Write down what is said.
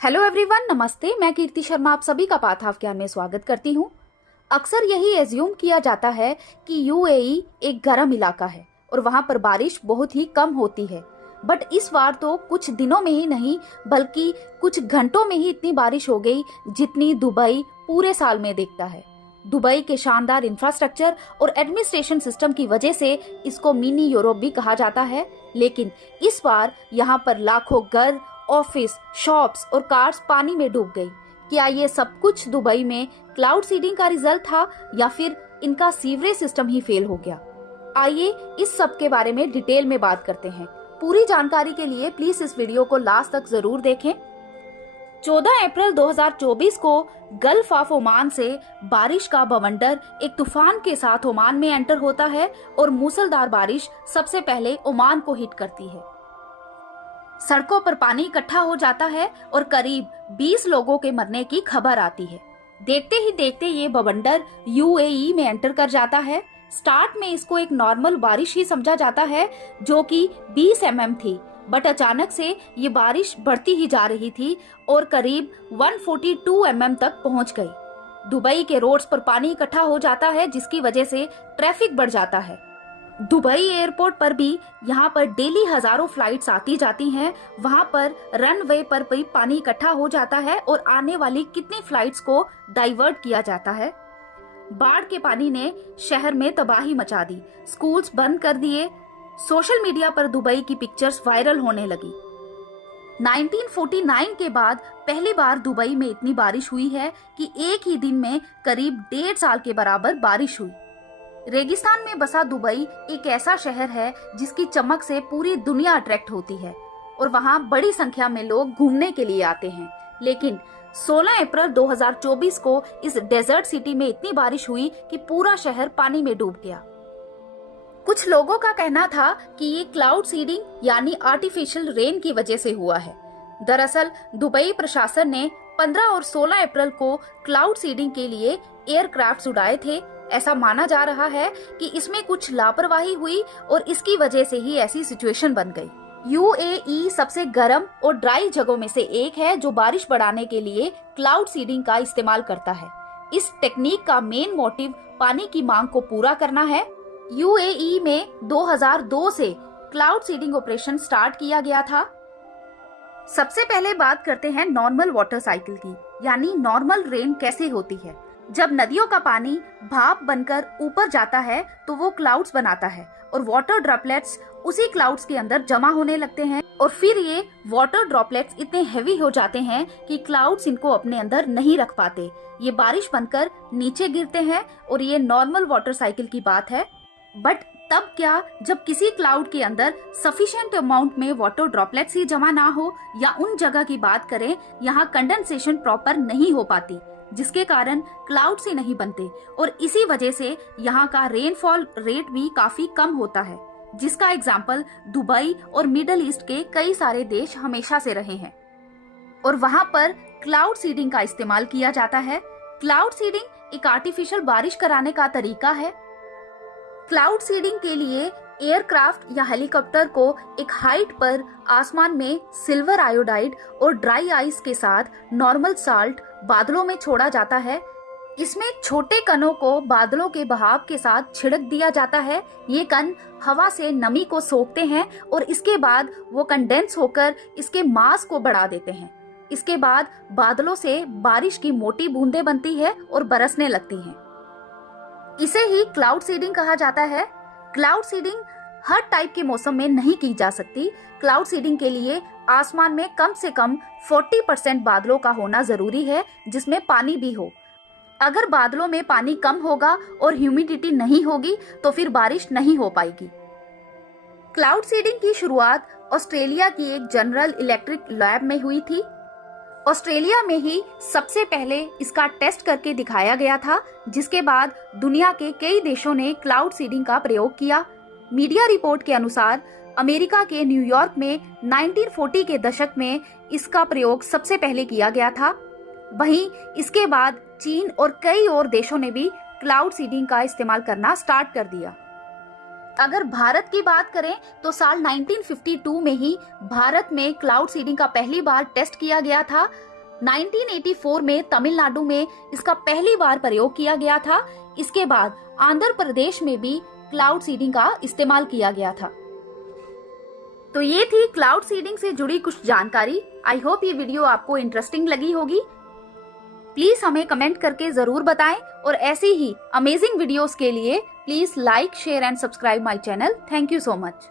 Hello everyone, नमस्ते। मैं कीर्ति शर्मा आप सभी का पाथाव ज्ञान में स्वागत करती हूँ। अक्सर यही एज्यूम किया जाता है कि यूएई एक गर्म इलाका है और वहाँ पर बारिश बहुत ही कम होती है। बट इस बार तो कुछ दिनों में ही नहीं बल्कि कुछ घंटों में ही इतनी बारिश हो गई जितनी दुबई पूरे साल में देखता है। दुबई के शानदार इंफ्रास्ट्रक्चर और एडमिनिस्ट्रेशन सिस्टम की वजह से इसको मिनी यूरोप भी कहा जाता है। लेकिन इस बार यहाँ पर लाखों घर, ऑफिस, शॉप्स और कार्स पानी में डूब गई। क्या ये सब कुछ दुबई में क्लाउड सीडिंग का रिजल्ट था या फिर इनका सीवरेज सिस्टम ही फेल हो गया? आइए इस सब के बारे में डिटेल में बात करते हैं। पूरी जानकारी के लिए प्लीज इस वीडियो को लास्ट तक जरूर देखें। 14 अप्रैल 2024 को गल्फ ऑफ ओमान से बारिश का बवंडर एक तूफान के साथ ओमान में एंटर होता है और मूसलाधार बारिश सबसे पहले ओमान को हिट करती है। सड़कों पर पानी इकट्ठा हो जाता है और करीब 20 लोगों के मरने की खबर आती है। देखते ही देखते ये बवंडर यूएई में एंटर कर जाता है। स्टार्ट में इसको एक नॉर्मल बारिश ही समझा जाता है जो कि 20 mm थी, बट अचानक से ये बारिश बढ़ती ही जा रही थी और करीब 142 mm तक पहुंच गई। दुबई के रोड्स पर पानी इकट्ठा हो जाता है जिसकी वजह से ट्रैफिक बढ़ जाता है। दुबई एयरपोर्ट पर भी यहाँ पर डेली हजारों फ्लाइट्स आती जाती हैं। वहाँ पर रनवे पर भी पानी इकट्ठा हो जाता है और आने वाली कितनी फ्लाइट्स को डाइवर्ट किया जाता है। बाढ़ के पानी ने शहर में तबाही मचा दी, स्कूल्स बंद कर दिए। सोशल मीडिया पर दुबई की पिक्चर्स वायरल होने लगी। 1949 के बाद पहली बार दुबई में इतनी बारिश हुई है कि एक ही दिन में करीब 1.5 साल के बराबर बारिश हुई। रेगिस्तान में बसा दुबई एक ऐसा शहर है जिसकी चमक से पूरी दुनिया अट्रैक्ट होती है और वहाँ बड़ी संख्या में लोग घूमने के लिए आते हैं। लेकिन 16 अप्रैल 2024 को इस डेजर्ट सिटी में इतनी बारिश हुई कि पूरा शहर पानी में डूब गया। कुछ लोगों का कहना था कि ये क्लाउड सीडिंग यानी आर्टिफिशियल रेन की वजह से हुआ है। दरअसल दुबई प्रशासन ने 15 और 16 अप्रैल को क्लाउड सीडिंग के लिए एयरक्राफ्ट उड़ाए थे। ऐसा माना जा रहा है कि इसमें कुछ लापरवाही हुई और इसकी वजह से ही ऐसी सिचुएशन बन गई। यूएई सबसे गर्म और ड्राई जगहों में से एक है जो बारिश बढ़ाने के लिए क्लाउड सीडिंग का इस्तेमाल करता है। इस टेक्निक का मेन मोटिव पानी की मांग को पूरा करना है। यूएई में 2002 से क्लाउड सीडिंग ऑपरेशन स्टार्ट किया गया था। सबसे पहले बात करते हैं नॉर्मल वाटर साइकिल की, यानी नॉर्मल रेन कैसे होती है। जब नदियों का पानी भाप बनकर ऊपर जाता है तो वो क्लाउड्स बनाता है और वाटर ड्रॉपलेट्स उसी क्लाउड्स के अंदर जमा होने लगते हैं और फिर ये वाटर ड्रॉपलेट्स इतने हेवी हो जाते हैं कि क्लाउड्स इनको अपने अंदर नहीं रख पाते। ये बारिश बनकर नीचे गिरते हैं और ये नॉर्मल वाटर साइकिल की बात है। बट तब क्या, जब किसी क्लाउड के अंदर सफिशिएंट अमाउंट में वाटर ड्रॉपलेट्स ही जमा ना हो या उन जगह की बात करें यहाँ कंडेंसेशन प्रॉपर नहीं हो पाती, जिसके कारण क्लाउड से नहीं बनते और इसी वजह से यहाँ का रेनफॉल रेट भी काफी कम होता है, जिसका एग्जाम्पल दुबई और मिडल ईस्ट के कई सारे देश हमेशा से रहे हैं और वहाँ पर क्लाउड सीडिंग का इस्तेमाल किया जाता है। क्लाउड सीडिंग एक आर्टिफिशियल बारिश कराने का तरीका है। क्लाउड सीडिंग के लिए एयरक्राफ्ट या हेलीकॉप्टर को एक हाइट पर आसमान में सिल्वर आयोडाइड और ड्राई आइस के साथ नॉर्मल साल्ट बादलों में छोड़ा जाता है। इसमें छोटे कणों को बादलों के बहाव के साथ छिड़क दिया जाता है। ये कण हवा से नमी को सोखते हैं और इसके बाद वो कंडेंस होकर इसके मास को बढ़ा देते हैं। इसके बाद बादलों से बारिश की मोटी बूंदें बनती है और बरसने लगती हैं। इसे ही क्लाउड सीडिंग कहा जाता है। क्लाउड सीडिंग हर टाइप के मौसम में नहीं की जा सकती। क्लाउड सीडिंग के लिए आसमान में कम से कम 40% बादलों का होना जरूरी है जिसमें पानी भी हो। अगर बादलों में पानी कम होगा और ह्यूमिडिटी नहीं होगी तो फिर बारिश नहीं हो पाएगी। क्लाउड सीडिंग की शुरुआत ऑस्ट्रेलिया की एक जनरल इलेक्ट्रिक लैब में हुई थी। ऑस्ट्रेलिया में ही सबसे पहले इसका टेस्ट करके दिखाया गया था, जिसके बाद दुनिया के कई देशों ने क्लाउड सीडिंग का प्रयोग किया। मीडिया रिपोर्ट के अनुसार अमेरिका के न्यूयॉर्क में 1940 के दशक में इसका प्रयोग सबसे पहले किया गया था। वहीं इसके बाद चीन और कई और देशों ने भी क्लाउड सीडिंग का इस्तेमाल करना स्टार्ट कर दिया। अगर भारत की बात करें तो साल 1952 में ही भारत में क्लाउड सीडिंग का पहली बार टेस्ट किया गया था। 1984 में तमिलनाडु में इसका पहली बार प्रयोग किया गया था। इसके बाद आंध्र प्रदेश में भी क्लाउड सीडिंग का इस्तेमाल किया गया था। तो ये थी क्लाउड सीडिंग से जुड़ी कुछ जानकारी। आई होप ये वीडियो आपको इंटरेस्टिंग लगी होगी। प्लीज हमें कमेंट करके जरूर बताएं और ऐसी ही अमेजिंग वीडियोस के लिए please like, share and subscribe my channel. Thank you so much.